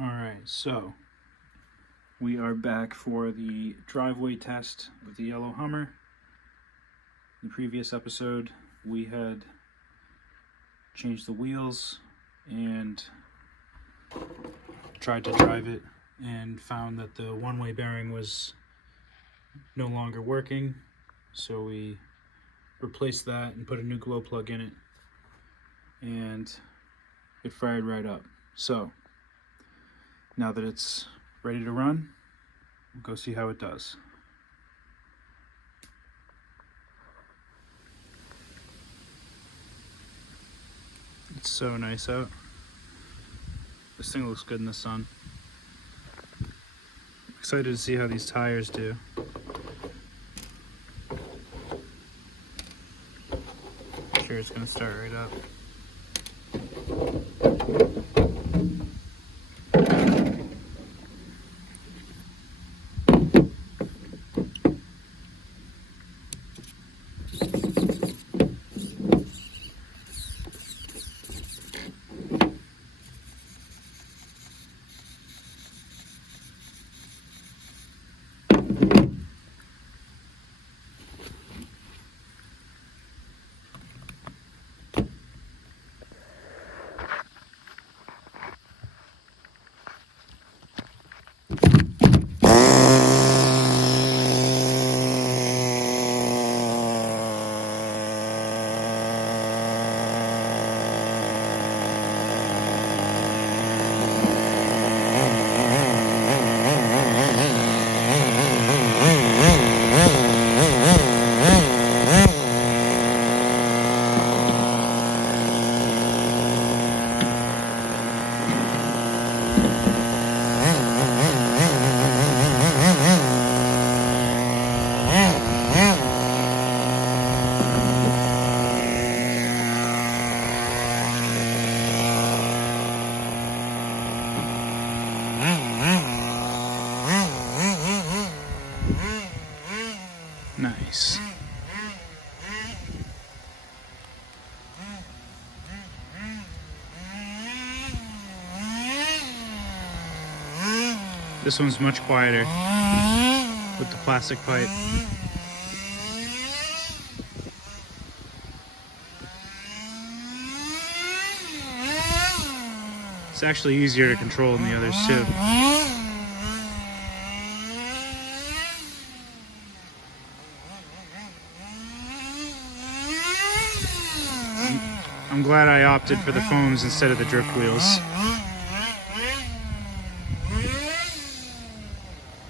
Alright, so we are back for the driveway test of the yellow Hummer. In the previous episode, we had changed the wheels and tried to drive it and found that the one-way bearing was no longer working, so we replaced that and put a new glow plug in it, and it fired right up. So now that it's ready to run, we'll go see how it does. It's so nice out. This thing looks good in the sun. Excited to see how these tires do. I'm sure it's gonna start right up. Nice. This one's much quieter with the plastic pipe. It's actually easier to control than the others too. I'm glad I opted for the foams instead of the drift wheels.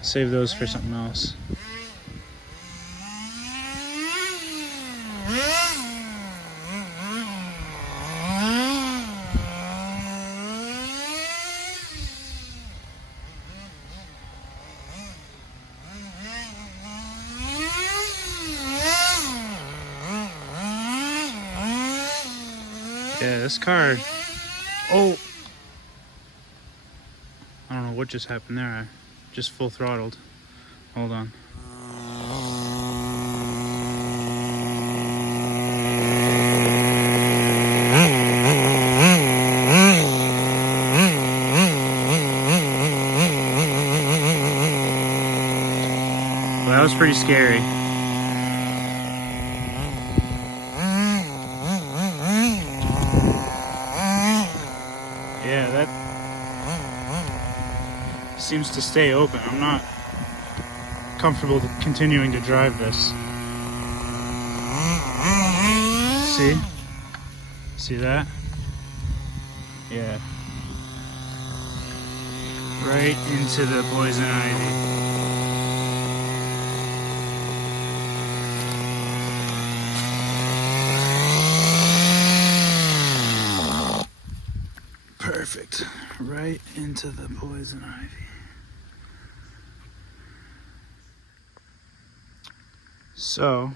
Save those for something else. Yeah, this car, oh, I don't know what just happened there. I just full throttled. Hold on. Well, that was pretty scary. Yeah, that seems to stay open. I'm not comfortable continuing to drive this. See? See that? Yeah. Right into the poison ivy. Perfect. Right into the poison ivy. So,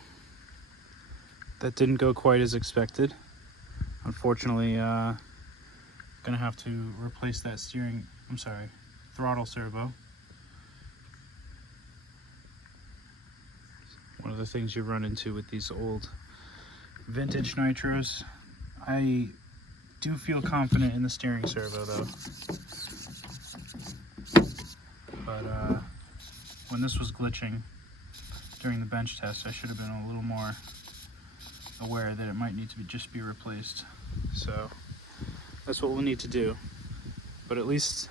that didn't go quite as expected. Unfortunately, gonna have to replace that throttle servo. One of the things you run into with these old vintage nitros. I do feel confident in the steering servo though. but when this was glitching during the bench test, I should have been a little more aware that it might need to just be replaced. So that's what we'll need to do. But at least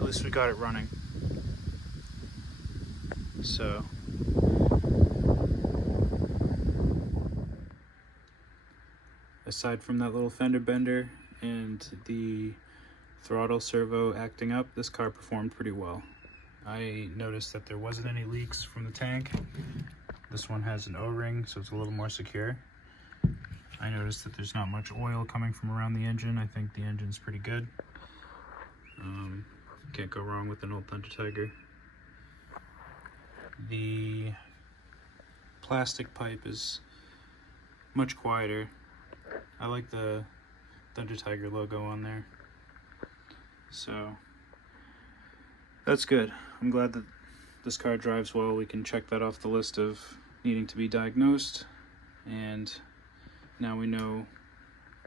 we got it running. So aside from that little fender bender and the throttle servo acting up, this car performed pretty well. I noticed that there wasn't any leaks from the tank. This one has an O-ring, so it's a little more secure. I noticed that there's not much oil coming from around the engine. I think the engine's pretty good. Can't go wrong with an old Thunder Tiger. The plastic pipe is much quieter. I like the Thunder Tiger logo on there. So that's good. I'm glad that this car drives well. We can check that off the list of needing to be diagnosed, and now we know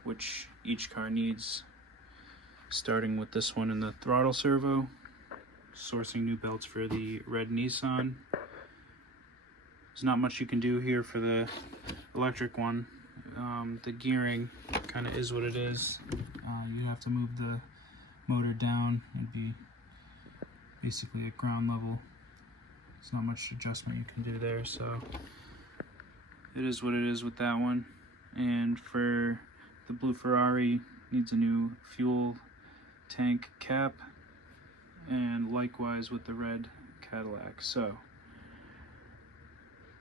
which each car needs, starting with this one in the throttle servo, sourcing new belts for the red Nissan. There's not much you can do here for the electric one. The gearing kind of is what it is. You have to move the motor down. It'd be basically at ground level. There's not much adjustment you can do there, so it is what it is with that one. And for the blue Ferrari, needs a new fuel tank cap, and likewise with the red Cadillac. So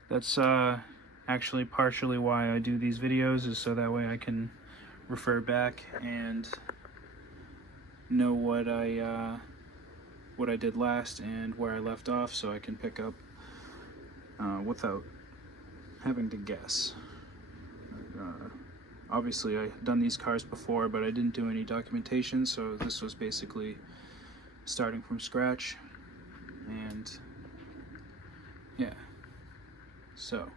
that's actually partially why I do these videos, is so that way I can refer back and know what I did last and where I left off, so I can pick up without having to guess. Obviously I've done these cars before, but I didn't do any documentation, so this was basically starting from scratch. And yeah, so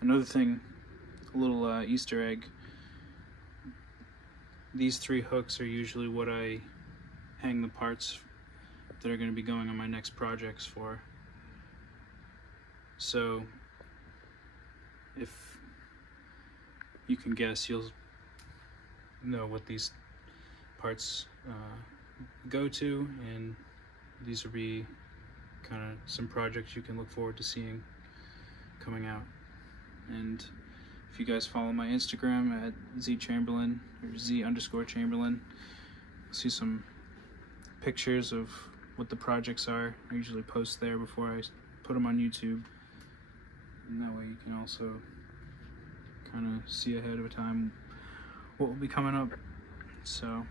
another thing, a little Easter egg, these 3 hooks are usually what I hang the parts that are going to be going on my next projects for. So if you can guess, you'll know what these parts go to, and these will be kind of some projects you can look forward to seeing coming out. And if you guys follow my Instagram at @zchamberlain or z_chamberlain, see some pictures of what the projects are. I usually post there before I put them on YouTube, and that way you can also kind of see ahead of time what will be coming up. So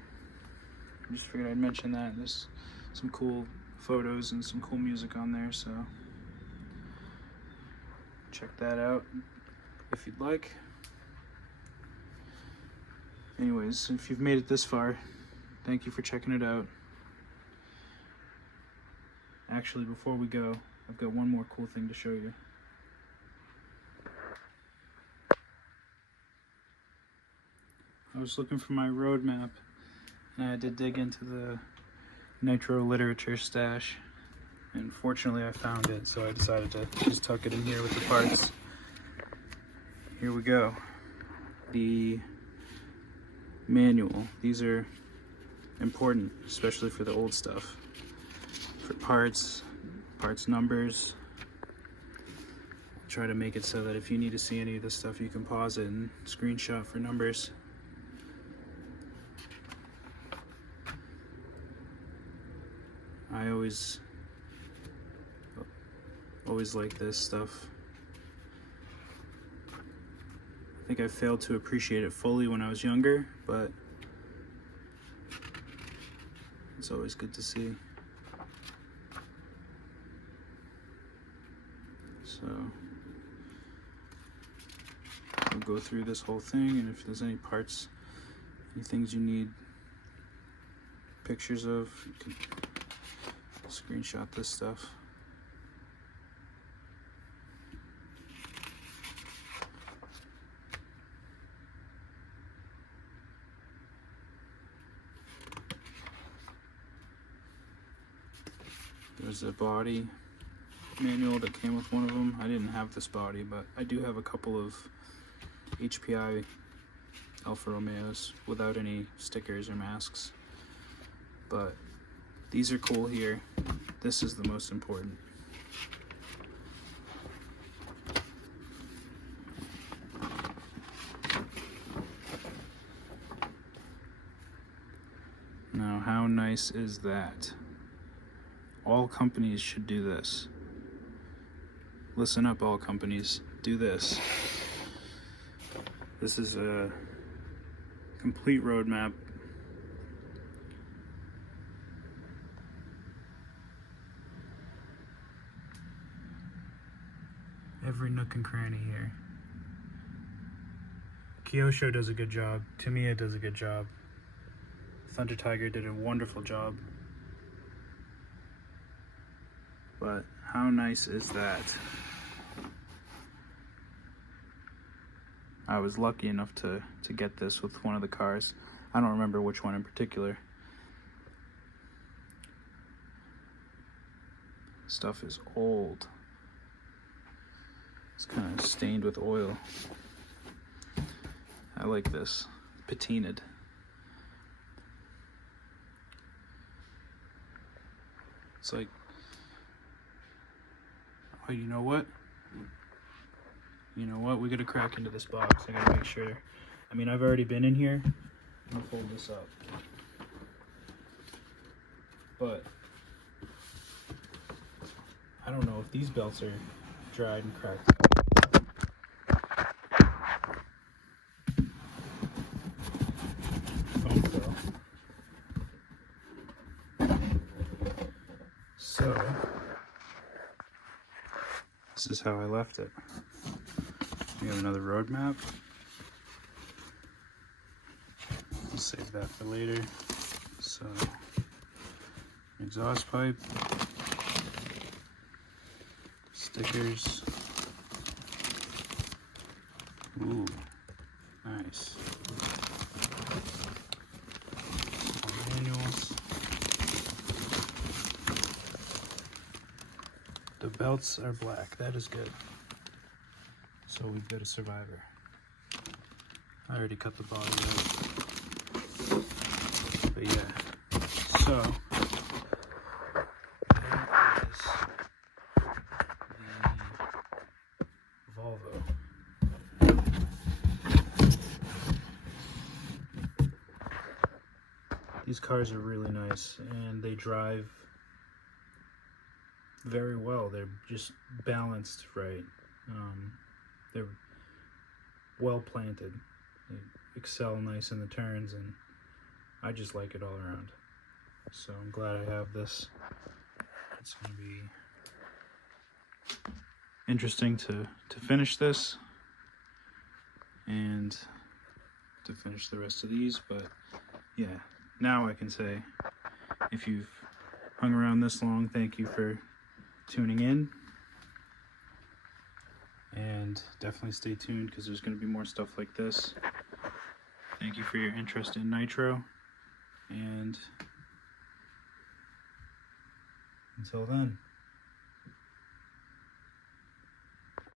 I just figured I'd mention that. There's some cool photos and some cool music on there, so check that out if you'd like. Anyways, if you've made it this far, thank you for checking it out. Actually, before we go, I've got one more cool thing to show you. I was looking for my road map, and I had to dig into the nitro literature stash, and fortunately I found it, so I decided to just tuck it in here with the parts. Here we go. The manual. These are important, especially for the old stuff. For parts numbers. Try to make it so that if you need to see any of this stuff, you can pause it and screenshot for numbers. I always like this stuff. I think I failed to appreciate it fully when I was younger, but it's always good to see. So we'll go through this whole thing, and if there's any parts, any things you need pictures of, you can screenshot this stuff. There's There's a body manual that came with one of them. I didn't have this body, but I do have a couple of HPI Alfa Romeos without any stickers or masks. But these are cool here. This is the most important. Now, how nice is that? All companies should do this. Listen up, all companies. Do this. This is a complete roadmap. Every nook and cranny here. Kyosho does a good job. Tamiya does a good job. Thunder Tiger did a wonderful job. But how nice is that? I was lucky enough to get this with one of the cars. I don't remember which one in particular. Stuff is old. It's kind of stained with oil. I like this. Patinaed. It's like, oh, you know what? You know what? We gotta crack into this box. I gotta make sure. I mean, I've already been in here. I'm gonna fold this up. But I don't know if these belts are dried and cracked out. So this is how I left it. We have another road map. I'll save that for later. So, exhaust pipe, stickers. Ooh, nice. Some manuals. The belts are black. That is good. So we've got a Survivor. I already cut the body out. But yeah. So there is the Volvo. These cars are really nice and they drive very well. They're just balanced right. They're well planted. They excel nice in the turns, and I just like it all around. So I'm glad I have this. It's going to be interesting to finish this and to finish the rest of these. But yeah, now I can say, if you've hung around this long, thank you for tuning in. And definitely stay tuned because there's going to be more stuff like this. Thank you for your interest in Nitro. And until then.